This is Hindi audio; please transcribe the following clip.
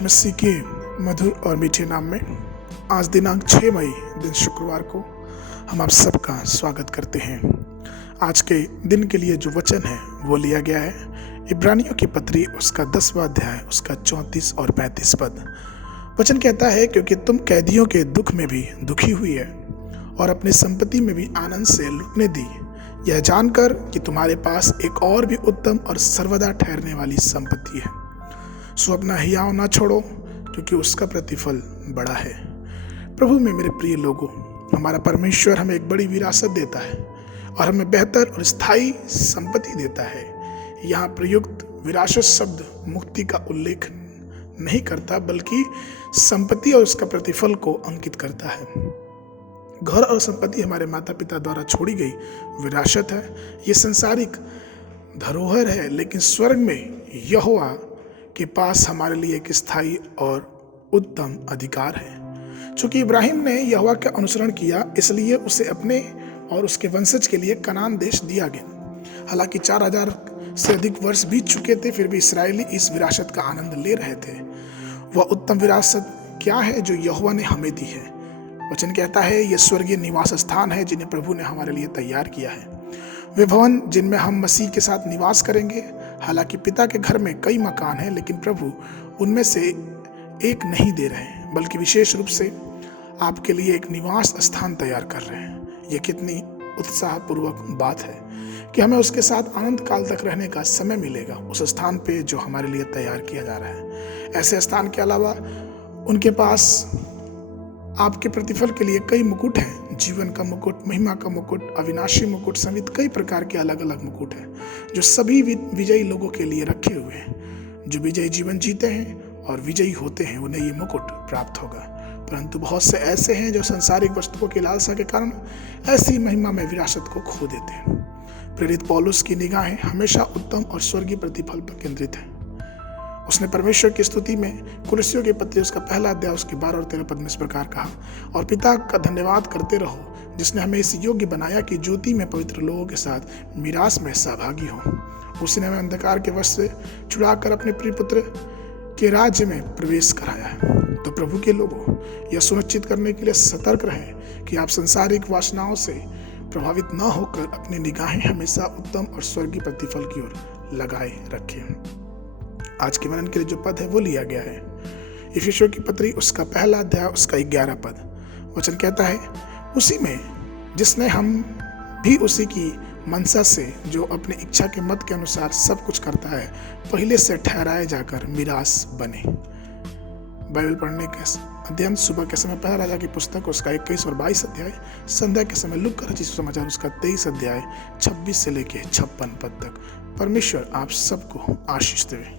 यीशु मसीह के मधुर और मीठे नाम में आज दिनांक 6 मई दिन शुक्रवार को हम आप सबका स्वागत करते हैं। आज के दिन के लिए जो वचन है वो लिया गया है इब्रानियों की पत्री उसका 10वां अध्याय उसका 34 और 35 पद। वचन कहता है, क्योंकि तुम कैदियों के दुख में भी दुखी हुई है और अपनी संपत्ति में भी आनंद से लुटने दी, यह जानकर कि तुम्हारे पास एक और भी उत्तम और सर्वदा ठहरने वाली संपत्ति है। सो अपना हियाव ना छोड़ो, क्योंकि उसका प्रतिफल बड़ा है। प्रभु में मेरे प्रिय लोगों, हमारा परमेश्वर हमें एक बड़ी विरासत देता है और हमें बेहतर और स्थायी संपत्ति देता है। यहाँ प्रयुक्त विरासत शब्द मुक्ति का उल्लेख नहीं करता, बल्कि संपत्ति और उसका प्रतिफल को अंकित करता है। घर और संपत्ति हमारे माता पिता द्वारा छोड़ी गई विरासत है। ये संसारिक धरोहर है, लेकिन स्वर्ग में यहोवा के पास हमारे लिए एक स्थायी और उत्तम अधिकार है। चूंकि इब्राहिम ने यहोवा का अनुसरण किया, इसलिए उसे अपने और उसके वंशज के लिए कनान देश दिया गया। हालांकि 4000 से अधिक वर्ष बीत चुके थे, फिर भी इस्राएली इस विरासत का आनंद ले रहे थे। वह उत्तम विरासत क्या है जो यहोवा ने हमें दी है? वचन कहता है, यह स्वर्गीय निवास स्थान है जिन्हें प्रभु ने हमारे लिए तैयार किया है। वे भवन जिनमें हम मसीह के साथ निवास करेंगे। हालांकि पिता के घर में कई मकान हैं, लेकिन प्रभु उनमें से एक नहीं दे रहे हैं, बल्कि विशेष रूप से आपके लिए एक निवास स्थान तैयार कर रहे हैं। यह कितनी उत्साहपूर्वक बात है कि हमें उसके साथ अनंत काल तक रहने का समय मिलेगा, उस स्थान पे जो हमारे लिए तैयार किया जा रहा है। ऐसे स्थान के अलावा उनके पास आपके प्रतिफल के लिए कई मुकुट हैं। जीवन का मुकुट, महिमा का मुकुट, अविनाशी मुकुट समेत कई प्रकार के अलग अलग मुकुट हैं, जो सभी विजयी लोगों के लिए रखे हुए हैं। जो विजयी जीवन जीते हैं और विजयी होते हैं, उन्हें ये मुकुट प्राप्त होगा। परंतु बहुत से ऐसे हैं जो सांसारिक वस्तुओं की लालसा के कारण ऐसी महिमा में विरासत को खो देते हैं। प्रेरित पौलुस की निगाहें हमेशा उत्तम और स्वर्गीय प्रतिफल पर केंद्रित है। उसने परमेश्वर की स्तुति में कुरिन्थियों के पत्री उसका 1 अध्याय उसके 12 और 13 पद में इस प्रकार कहा, और पिता का धन्यवाद करते रहो जिसने हमें इस योग्य बनाया कि ज्योति में पवित्र लोगों के साथ मिरास में सहभागी हो। उसने हमें अंधकार के वश से छुड़ाकर अपने प्रिय पुत्र के राज्य में प्रवेश कराया है। तो प्रभु के लोगों, यह सुनिश्चित करने के लिए सतर्क रहें कि आप सांसारिक वासनाओं से प्रभावित न होकर अपनी निगाहें हमेशा उत्तम और स्वर्गीय प्रतिफल की ओर लगाए रखें। आज के मनन के लिए जो पद है वो लिया गया है इफिसियों की पत्री उसका 1 अध्याय उसका 11 पद। वचन कहता है, उसी में जिसने हम भी उसी की मनसा से, जो अपनी इच्छा के मत के अनुसार सब कुछ करता है, पहले से ठहराए जाकर मिरास बने। बाइबल पढ़ने के अध्ययन सुबह के समय 1 राजा की पुस्तक उसका 21 और 22 अध्याय, संध्या के समय लूका का रचित समाचार उसका 23 अध्याय 26 से लेके 56 पद तक। परमेश्वर आप सबको आशीष देवे।